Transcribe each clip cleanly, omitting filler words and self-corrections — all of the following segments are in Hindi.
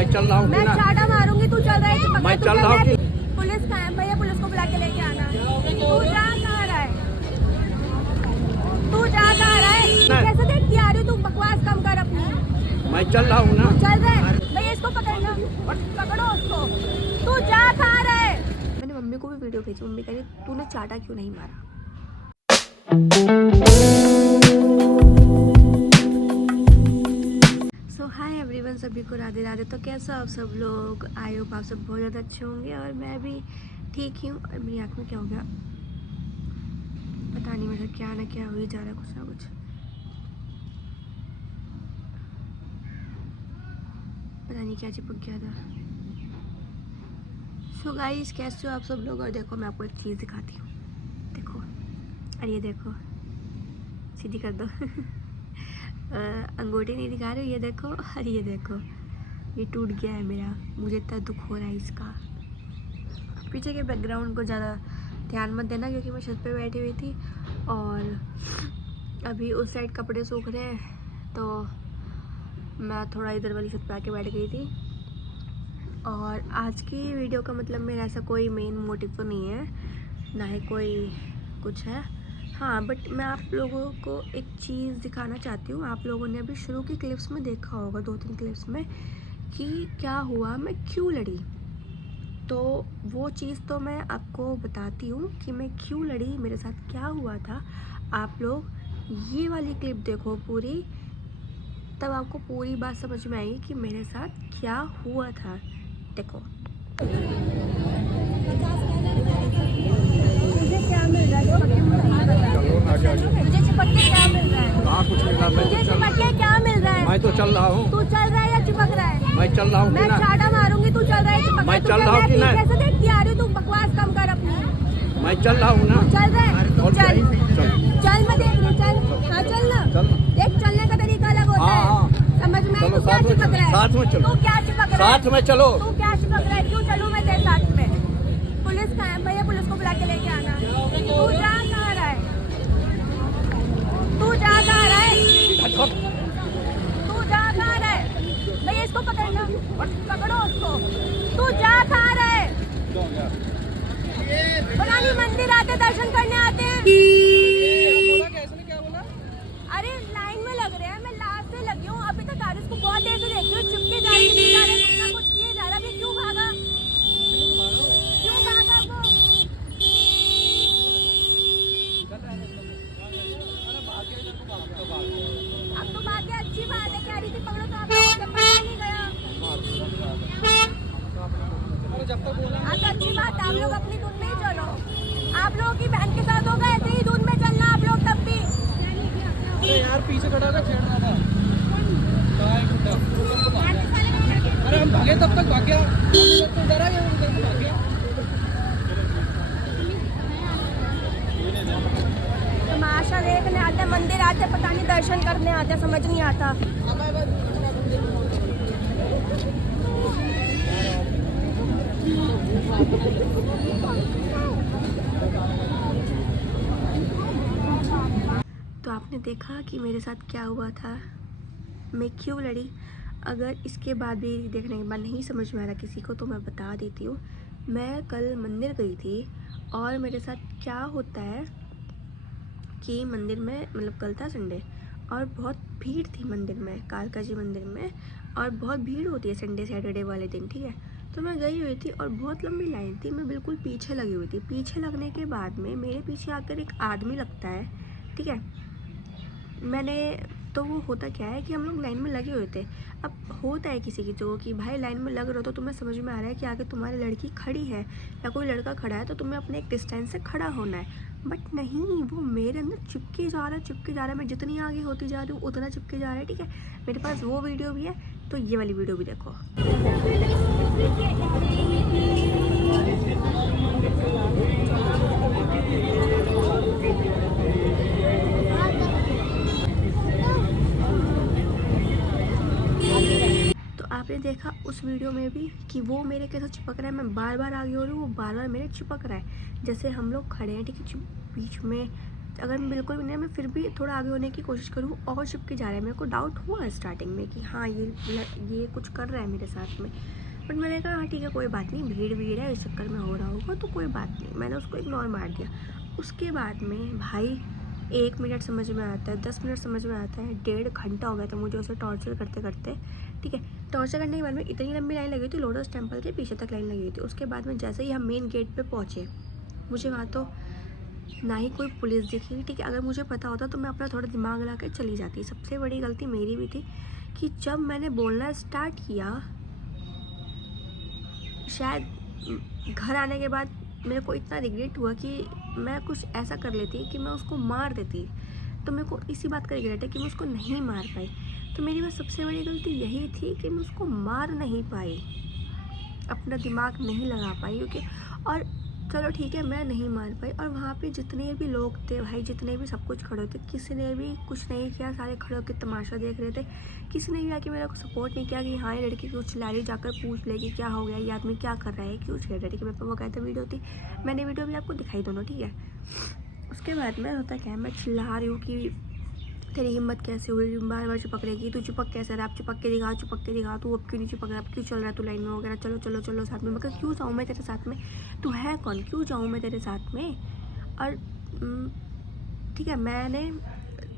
मैं चल रहा हूँ। मैं चाटा मारूंगी, तू चल रहा है? मैं चल रहा हूँ। पुलिस का है भैया, पुलिस को बुला के लेके आना। तू जा कहाँ रहा है? तू जा कहाँ रहा है? कैसे देखती आ रही? तू बकवास कम कर अपनी। मैं चल रहा हूँ ना। चल रहा है भैया, इसको पकड़ना, पकड़ो उसको। तू जा कहाँ रहा है? मैंने मम्मी को भी वीडियो भेजी, मम्मी कह रही तूने चाटा क्यों नहीं मारा। हाय एवरीवन, सभी को राधे राधे। तो कैसा आप सब लोग? आई होप आप सब बहुत ज़्यादा अच्छे होंगे और मैं भी ठीक ही हूँ। और मेरी आँख में क्या हो गया पता नहीं, मेरा क्या ना क्या हो ही जा रहा है, कुछ ना कुछ पता नहीं क्या चिपक गया था। सो गाइस, कैसे हो आप सब लोग? और देखो मैं आपको एक चीज़ दिखाती हूँ, देखो। अरे ये देखो, सीधी कर दो। अंगूठी नहीं दिखा रही, ये देखो। अरे ये देखो, ये टूट गया है मेरा, मुझे इतना दुख हो रहा है इसका। पीछे के बैकग्राउंड को ज़्यादा ध्यान मत देना, क्योंकि मैं छत पे बैठी हुई थी और अभी उस साइड कपड़े सूख रहे हैं, तो मैं थोड़ा इधर वाली छत पे आके बैठ गई थी। और आज की वीडियो का मतलब मेरा ऐसा कोई मेन मोटिव तो नहीं है, ना ही कोई कुछ है। हाँ, बट मैं आप लोगों को एक चीज़ दिखाना चाहती हूँ। आप लोगों ने अभी शुरू की क्लिप्स में देखा होगा, 2-3 क्लिप्स में, कि क्या हुआ, मैं क्यों लड़ी। तो वो चीज़ तो मैं आपको बताती हूँ कि मैं क्यों लड़ी, मेरे साथ क्या हुआ था। आप लोग ये वाली क्लिप देखो पूरी, तब आपको पूरी बात समझ में आएगी कि मेरे साथ क्या हुआ था। देखो, मुझे क्या मिल रहा है? मुझे चिपक के क्या मिल रहा है? कहाँ कुछ मिला? मुझे चिपक के क्या मिल रहा है? मैं तो चल रहा हूँ। तू चल रहा है या चिपक रहा है? मैं चल रहा हूँ। मैं चाटा मारूंगी, तू चल रहा है चिपक? मैं चल रहा हूँ कि नहीं? कैसे देखती आ रही? तू बकवास कम कर अपनी। मैं चल रहा हूँ ना। चल रहा है? चल चल, मैं देख रही, चल। हाँ चल ना, देख चलने का तरीका अलग होता है, समझ में? तू क्या चिपक रहा है? साथ में चलो। तू क्या चिपक रहा है? साथ में चलो। तू क्या चिपक रहा है? क्यों चलूं मैं तेरे साथ में? पुलिस का है भैया, पुलिस को बुला के लेके आना। तू जा कहाँ रहा है? तू जा कहाँ रहा है? तू जा कहाँ रहा है? भैया इसको पकड़ना, पकड़ो उसको। तू जा कहाँ रहा है? पता नहीं, मंदिर आते, दर्शन करने आते हैं। अरे लाइन में लग रहे हैं, मैं लास्ट से लगी हूँ अभी तक। आरिस को बहुत देर से देख रही हूँ, चुपके जा रही है, कुछ ना कुछ किए जा रहा है। अभी क्यों भागा? क्यों भागा वो? अब तो भाग्य अच्छी बात है, कह रही थी पकड़ो, तो आप लोगों से पकड़ा नहीं गया। अब अच्छी बात है, आप लोग अपनी धुन में ही चलो। आप लोगों की बहन के साथ होगा ऐसे ही धुन में चलना आप लोग तब भी। यार पीछे खड़ा था, छेड़ रहा था। अरे हम भागे तब तक भाग गया, तो डरा या उधर को भाग गया। तमाशा देखने आते, मंदिर आते, पता नहीं दर्शन करने आते, समझ नहीं आता। तो आपने देखा कि मेरे साथ क्या हुआ था, मैं क्यों लड़ी। अगर इसके बाद भी देखने के बाद नहीं समझ में आ रहा किसी को, तो मैं बता देती हूँ। मैं कल मंदिर गई थी और मेरे साथ क्या होता है कि मंदिर में, मतलब कल था संडे, और बहुत भीड़ थी मंदिर में, कालका जी मंदिर में। और बहुत भीड़ होती है संडे सैटरडे वाले दिन, ठीक है। तो मैं गई हुई थी और बहुत लंबी लाइन थी, मैं बिल्कुल पीछे लगी हुई थी। पीछे लगने के बाद में मेरे पीछे आकर एक आदमी लगता है, ठीक है। मैंने तो वो होता क्या है कि हम लोग लाइन में लगे हुए थे। अब होता है किसी की जो कि भाई लाइन में लग रहे हो तो तुम्हें समझ में आ रहा है कि आगे तुम्हारी लड़की खड़ी है या कोई लड़का खड़ा है, तो तुम्हें अपने एक डिस्टेंस से खड़ा होना है। बट नहीं, वो मेरे अंदर चिपके जा रहा है। मैं जितनी आगे होती जा रही हूँ उतना चिपके जा रहा है, ठीक है। मेरे पास वो वीडियो भी है, तो ये वाली वीडियो भी देखो। आपने देखा उस वीडियो में भी कि वो मेरे कैसे चिपक रहा है। मैं बार बार आगे हो रही हूँ, वो बार बार मेरे चिपक रहा है। जैसे हम लोग खड़े हैं, ठीक है, बीच में अगर मैं बिल्कुल भी नहीं, मैं फिर भी थोड़ा आगे होने की कोशिश करूँ और चिपके जा रहा है। मेरे को डाउट हुआ स्टार्टिंग में कि हाँ ये कुछ कर रहा है मेरे साथ में, बट मैंने कहा हाँ ठीक है कोई बात नहीं, भीड़ है, इस चक्कर में हो रहा होगा तो कोई बात नहीं, मैंने उसको इग्नोर मार दिया। उसके बाद में भाई 1 मिनट समझ में आता है, 10 मिनट समझ में आता है, 1.5 घंटा हो गया था मुझे उसे टॉर्चर करते करते। ठीक है, टॉर्चर करने के बाद में इतनी लंबी लाइन लगी थी, लोटस टेम्पल के पीछे तक लाइन लगी हुई थी। उसके बाद में जैसे ही हम मेन गेट पे पहुँचे, मुझे वहाँ तो ना ही कोई पुलिस दिखी। ठीक है, अगर मुझे पता होता तो मैं अपना थोड़ा दिमाग लगा के चली जाती। सबसे बड़ी गलती मेरी भी थी कि जब मैंने बोलना स्टार्ट किया, शायद घर आने के बाद मेरे को इतना रिग्रेट हुआ कि मैं कुछ ऐसा कर लेती कि मैं उसको मार देती। तो मेरे को इसी बात का रिग्रेट है कि मैं उसको नहीं मार पाई। तो मेरी बस सबसे बड़ी गलती यही थी कि मैं उसको मार नहीं पाई, अपना दिमाग नहीं लगा पाई। क्योंकि और चलो ठीक है मैं नहीं मार पाई, और वहाँ पे जितने भी लोग थे भाई, जितने भी सब कुछ खड़े थे, किसी ने भी कुछ नहीं किया, सारे खड़े होकर तमाशा देख रहे थे। किसी ने भी आके मेरा सपोर्ट नहीं किया कि हाँ ये लड़की कुछ चिल्ला रही, जाकर पूछ ले कि क्या हो गया, ये आदमी क्या कर रहा है, क्यों छेड़ रहा है। ठीक है, मेरे पास वो कहता वीडियो थी, मैंने वीडियो भी आपको दिखाई दोनों। ठीक है, उसके बाद में होता क्या है, मैं चिल्ला रही हूँ कि तेरी हिम्मत कैसे हुई, बार बार चिपक रहेगी, तू चिपक कैसे रहा, आप चिपक के दिखा, तू अब क्यों नहीं चिपक रहा, अब क्यों चल रहा है तू लाइन में वगैरह, चलो चलो चलो साथ में। मगर क्यों जाऊँ मैं तेरे साथ में, तू है कौन, क्यों जाऊँ मैं तेरे साथ में। और ठीक है, मैंने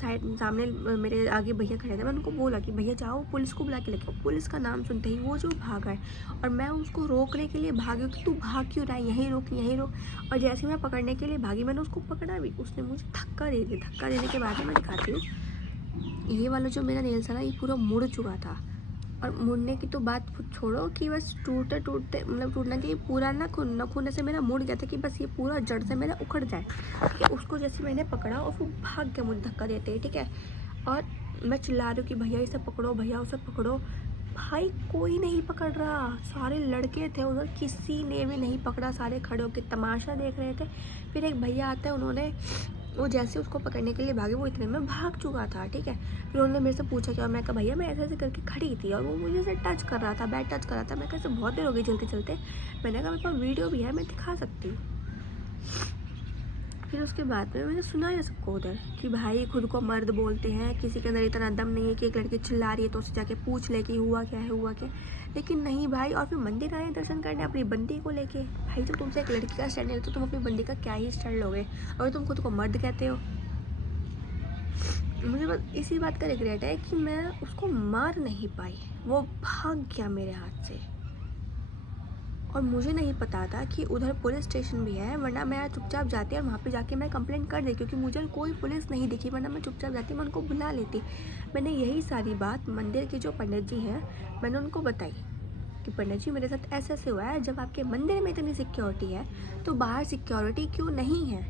सामने मेरे आगे भैया खड़े थे, मैंने उनको बोला कि भैया जाओ पुलिस को बुला के लेके आओ। पुलिस का नाम सुनते ही वो जो भागा है, और मैं उसको रोकने के लिए भागी कि तू भाग क्यों रहा है, यहीं रोक। और जैसे मैं पकड़ने के लिए भागी, मैंने उसको पकड़ा भी, उसने मुझे धक्का दे दिया। धक्का देने के बाद मैं दिखाती हूँ, ये वाला जो मेरा नेल्स है ना, ये पूरा मुड़ चुका था। और मुड़ने की तो बात कुछ छोड़ो कि बस टूटते मतलब टूटना कि पूरा ना खून से मेरा मुड़ गया था कि बस ये पूरा जड़ से मेरा उखड़ जाए। ठीक है, उसको जैसे मैंने पकड़ा और वो भाग गया मुझे धक्का देते ही। ठीक है, और मैं चिल्ला रही हूँ कि भैया इसे पकड़ो, भैया उसे पकड़ो। भाई कोई नहीं पकड़ रहा, सारे लड़के थे उधर, किसी ने भी नहीं पकड़ा, सारे खड़े होकर तमाशा देख रहे थे। फिर एक भैया आते हैं, उन्होंने वो जैसे उसको पकड़ने के लिए भागे, वो इतने में भाग चुका था। ठीक है, फिर उन्होंने मेरे से पूछा क्या, मैं कहा भैया मैं ऐसे करके खड़ी थी और वो मुझे से टच कर रहा था, बैड टच कर रहा था। मैं कैसे बहुत देर हो गई चलते। मैंने कहा मेरे पास वीडियो भी है, मैं दिखा सकती हूँ। फिर उसके बाद में मैंने सुनाया सबको उधर कि भाई खुद को मर्द बोलते हैं, किसी के अंदर इतना दम नहीं है कि एक लड़की चिल्ला रही है तो उससे जाके पूछ ले कि हुआ क्या है। लेकिन नहीं भाई, और फिर मंदिर आए दर्शन करने अपनी बंदी को लेके। भाई जब तुमसे एक लड़की का स्टैंड है तो तुम अपनी बंदी का क्या ही स्टैंड लोगे, और तुम खुद को मर्द कहते हो। मुझे बस इसी बात का रिग्रेट है कि मैं उसको मार नहीं पाई, वो भाग गया मेरे हाथ से। और मुझे नहीं पता था कि उधर पुलिस स्टेशन भी है, वरना मैं चुपचाप जाती और वहाँ पे जाके मैं कंप्लेंट कर दी, क्योंकि मुझे कोई पुलिस नहीं दिखी, वरना मैं चुपचाप जाती, मैं उनको बुला लेती। मैंने यही सारी बात मंदिर के जो पंडित जी हैं, मैंने उनको बताई कि पंडित जी मेरे साथ ऐसे हुआ है, जब आपके मंदिर में इतनी सिक्योरिटी है तो बाहर सिक्योरिटी क्यों नहीं है।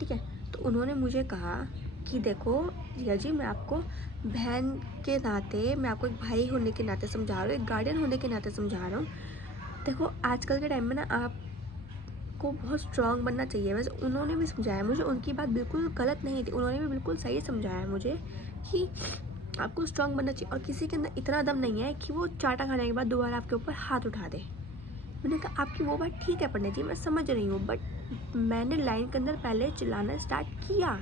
ठीक है, तो उन्होंने मुझे कहा कि देखो रिया जी, मैं आपको बहन के नाते, मैं आपको एक भाई होने के नाते समझा रहा हूँ, एक गार्डियन होने के नाते समझा रहा हूँ। देखो आजकल के टाइम में ना आपको बहुत स्ट्रांग बनना चाहिए। वैसे उन्होंने भी समझाया मुझे, उनकी बात बिल्कुल गलत नहीं थी, उन्होंने भी बिल्कुल सही समझाया मुझे कि आपको स्ट्रांग बनना चाहिए, और किसी के अंदर इतना दम नहीं है कि वो चाटा खाने के बाद दोबारा आपके ऊपर हाथ उठा दे। मैंने कहा आपकी वो बात ठीक है पंडित जी, मैं समझ रही हूँ, बट मैंने लाइन के अंदर पहले चिल्लाना स्टार्ट किया,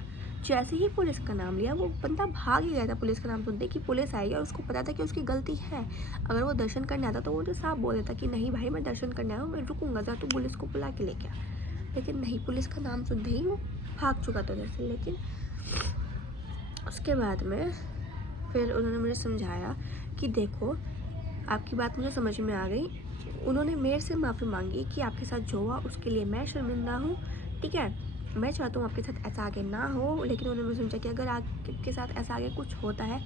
जैसे ही पुलिस का नाम लिया वो बंदा भाग ही गया था। पुलिस का नाम सुनते कि पुलिस आई, और उसको पता था कि उसकी गलती है। अगर वो दर्शन करने आता तो वो मुझे साफ बोल देता कि नहीं भाई मैं दर्शन करने आया हूँ, मैं रुकूंगा, जरा तो पुलिस को बुला के लेके आ। लेकिन नहीं, पुलिस का नाम सुनते ही वो भाग चुका था उधर से। लेकिन उसके बाद में फिर उन्होंने मुझे समझाया कि देखो आपकी बात मुझे समझ में आ गई। उन्होंने मेरे से माफ़ी मांगी कि आपके साथ जो हुआ उसके लिए मैं शर्मिंदा हूँ। ठीक है, मैं चाहता हूँ आपके साथ ऐसा आगे ना हो, लेकिन उन्होंने मुझे समझा कि अगर आपके साथ ऐसा आगे कुछ होता है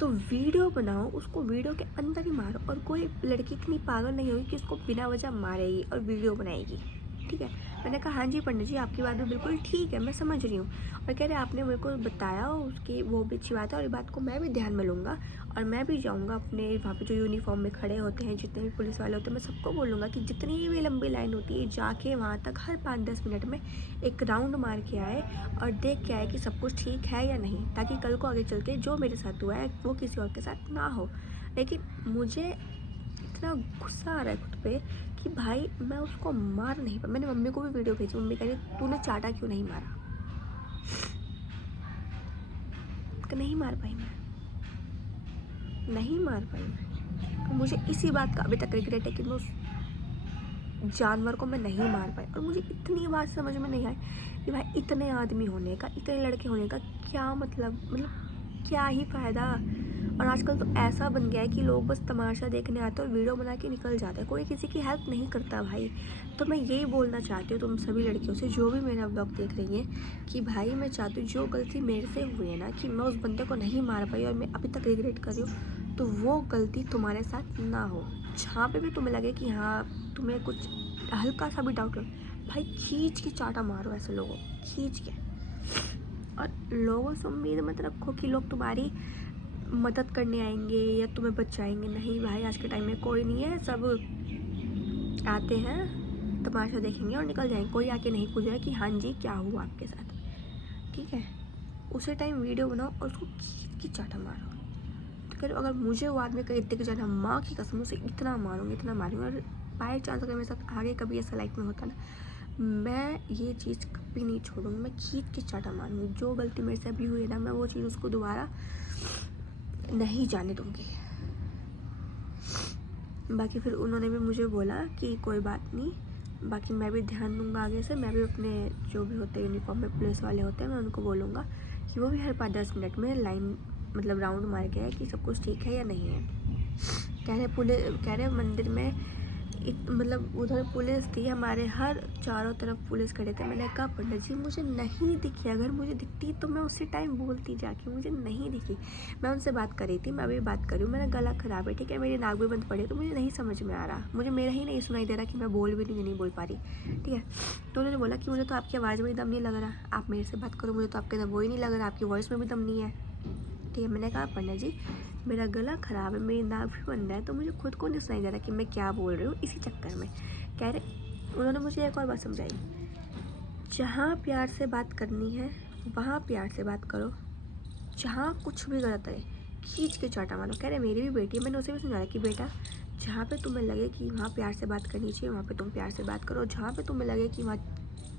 तो वीडियो बनाओ, उसको वीडियो के अंदर ही मारो, और कोई लड़की इतनी पागल नहीं होगी कि उसको बिना वजह मारेगी और वीडियो बनाएगी। ठीक है, मैंने कहा हाँ जी पंडित जी आपकी बात भी बिल्कुल ठीक है, मैं समझ रही हूँ। और कह रहे आपने मेरे को बताया उसकी वो भी अच्छी बात है, और ये बात को मैं भी ध्यान में लूँगा, और मैं भी जाऊँगा अपने वहाँ पे जो यूनिफॉर्म में खड़े होते हैं, जितने भी पुलिस वाले होते हैं, मैं सबको बोलूँगा कि जितनी भी लंबी लाइन होती है जाके वहाँ तक हर 5-10 मिनट में एक राउंड मार के आए और देख के आए कि सब कुछ ठीक है या नहीं, ताकि कल को आगे चल के जो मेरे साथ हुआ है वो किसी और के साथ ना हो। लेकिन मुझे इतना गुस्सा आ रहा है खुद पे कि भाई मैं उसको मार नहीं पाई। मैंने मम्मी को भी वीडियो भेजी, मम्मी कह रही तूने चाटा क्यों नहीं मारा। कि नहीं मार पाई मैं। मुझे इसी बात का अभी तक रिग्रेट है कि मैं उस जानवर को मैं नहीं मार पाई। और मुझे इतनी बात समझ में नहीं आई कि भाई इतने आदमी होने का, इतने लड़के होने का क्या मतलब क्या ही फ़ायदा। और आजकल तो ऐसा बन गया है कि लोग बस तमाशा देखने आते हैं और वीडियो बना के निकल जाते हैं, कोई किसी की हेल्प नहीं करता भाई। तो मैं यही बोलना चाहती हूँ तुम सभी लड़कियों से जो भी मेरा ब्लॉग देख रही हैं कि भाई मैं चाहती हूँ जो गलती मेरे से हुई है ना कि मैं उस बंदे को नहीं मार पाई और मैं अभी तक रिग्रेट कर रही हूँ, तो वो गलती तुम्हारे साथ ना हो। जहाँ पे भी तुम्हें लगे कि हाँ तुम्हें कुछ हल्का सा भी डाउट हो, भाई खींच के चाटा मारो ऐसे लोगों, खींच के। और लोगों से उम्मीद मत रखो कि लोग तुम्हारी मदद करने आएंगे या तुम्हें बचाएंगे। नहीं भाई, आज के टाइम में कोई नहीं है, सब आते हैं तमाशा देखेंगे और निकल जाएंगे। कोई आके नहीं पूछ रहा कि हाँ जी क्या हुआ आपके साथ, ठीक है। उसी टाइम वीडियो बनाओ और उसको खींच के चाटा मारो। तो अगर मुझे वो आदमी कहीं दिख जाना, माँ की कसम से इतना मारूंगी। और बाई चांस अगर मेरे साथ आगे कभी ऐसा लाइफ में होता ना, मैं ये चीज़ कभी नहीं छोड़ूंगी, मैं खींच के चाटा मारूंगी। जो गलती मेरे से अभी हुई है ना, मैं वो चीज़ उसको दोबारा नहीं जाने दूंगी। बाकी फिर उन्होंने भी मुझे बोला कि कोई बात नहीं, बाकी मैं भी ध्यान दूंगा आगे से। मैं भी अपने जो भी होते हैं यूनिफॉर्म में पुलिस वाले होते हैं, मैं उनको बोलूँगा कि वो भी हर 5-10 मिनट में लाइन राउंड मार के है कि सब कुछ ठीक है या नहीं है। कह रहे मंदिर में उधर पुलिस थी हमारे, हर चारों तरफ पुलिस खड़े थे। मैंने कहा पंडित जी मुझे नहीं दिखी, अगर मुझे दिखती तो मैं उसी टाइम बोलती जाके, मुझे नहीं दिखी। मैं उनसे बात कर रही थी, मैं अभी बात कर रही हूँ, मेरा गला ख़राब है, ठीक है, मेरी नाक भी बंद पड़ी है, तो मुझे नहीं समझ में आ रहा, मुझे मेरा ही नहीं सुनाई दे रहा कि मैं बोल भी नहीं बोल पा रही, ठीक है। तो उन्होंने बोला कि मुझे तो आपकी आवाज़ में ही दम नहीं लग रहा, आप मेरे से बात करो, मुझे तो आपके अंदर वो ही नहीं लग रहा, आपकी वॉइस में भी दम नहीं है, ठीक है। मैंने कहा पंडित जी मेरा गला ख़राब है, मेरी नाक भी बंद है, तो मुझे खुद को नहीं सुनाई दे रहा कि मैं क्या बोल रही हूँ। इसी चक्कर में कह रहे, उन्होंने मुझे एक और बात समझाई, जहाँ प्यार से बात करनी है वहाँ प्यार से बात करो, जहाँ कुछ भी गलत है खींच के चाटा मारो। कह रहे मेरी भी बेटी है, मैंने उसे भी समझाया कि बेटा जहाँ पे तुम्हें लगे कि वहाँ प्यार से बात करनी चाहिए वहाँ पे तुम प्यार से बात करो, जहाँ पे तुम्हें लगे कि वहाँ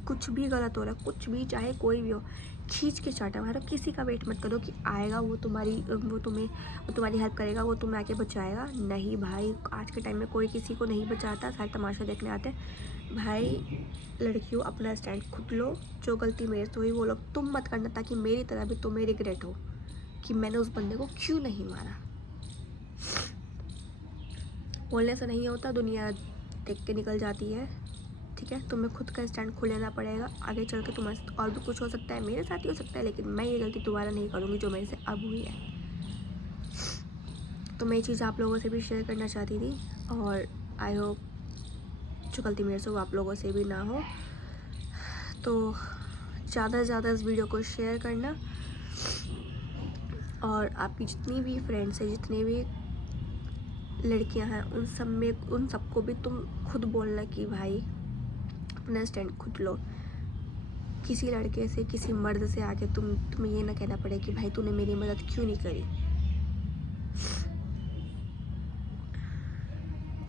कुछ भी गलत हो रहा है, कुछ भी चाहे कोई भी हो, खींच के चाटा मारो। किसी का वेट मत करो कि आएगा वो तुम्हारी हेल्प करेगा, वो तुम्हें आके बचाएगा। नहीं भाई, आज के टाइम में कोई किसी को नहीं बचाता, सारे तमाशा देखने आते हैं। भाई लड़कियों अपना स्टैंड खुद लो, जो गलती मेरे से हुई वो लोग तुम मत करना, ताकि मेरी तरह भी तुम्हें रिग्रेट हो कि मैंने उस बंदे को क्यों नहीं मारा। बोलने से नहीं होता, दुनिया देख के निकल जाती है, ठीक है। तुम्हें खुद का स्टैंड खुद लेना पड़ेगा। आगे चल के तुम्हारे साथ और भी कुछ हो सकता है, मेरे साथ ही हो सकता है, लेकिन मैं ये गलती दोबारा नहीं करूँगी जो मेरे से अब हुई है। तो मैं ये चीज़ आप लोगों से भी शेयर करना चाहती थी, और आई होप जो गलती मेरे से वो आप लोगों से भी ना हो। तो ज़्यादा से ज़्यादा इस वीडियो को शेयर करना, और आपकी जितनी भी फ्रेंड्स हैं, जितनी भी लड़कियां हैं, उन सबको भी तुम खुद बोलना कि भाई अपना स्टैंड खुद लो। किसी लड़के से, किसी मर्द से आके तुम्हें ये ना कहना पड़े कि भाई तूने मेरी मदद क्यों नहीं करी।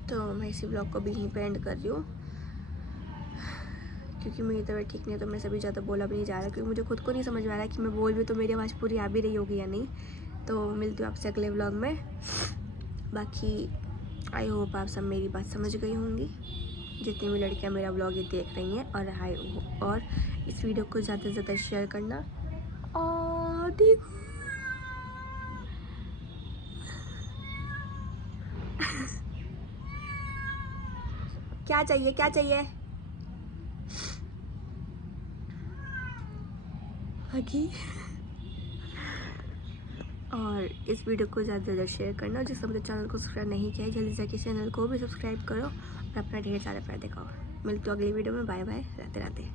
तो मैं इसी ब्लॉग को भी यहीं पे एंड कर रही हूँ, क्योंकि मेरी तबीयत ठीक नहीं है, तो मैं सभी ज़्यादा बोला भी नहीं जा रहा, क्योंकि मुझे खुद को नहीं समझ में आ रहा कि मैं बोल भी तो मेरी आवाज़ पूरी आ भी रही होगी या नहीं। तो मिलती हूँ आपसे अगले ब्लॉग में। बाकी आई होप आप सब मेरी बात समझ गई होंगी, जितनी भी लड़कियां मेरा ब्लॉग ये देख रही हैं। और इस वीडियो को ज़्यादा से ज़्यादा शेयर करना। और क्या चाहिए हगी। और इस वीडियो को ज़्यादा से ज़्यादा शेयर करना। जिस अपने चैनल को सब्सक्राइब नहीं किया है, जल्दी से चैनल को भी सब्सक्राइब करो और अपना ढेर सारा प्यार दिखाओ। मिलते हो अगली वीडियो में। Bye bye, Radhe Radhe.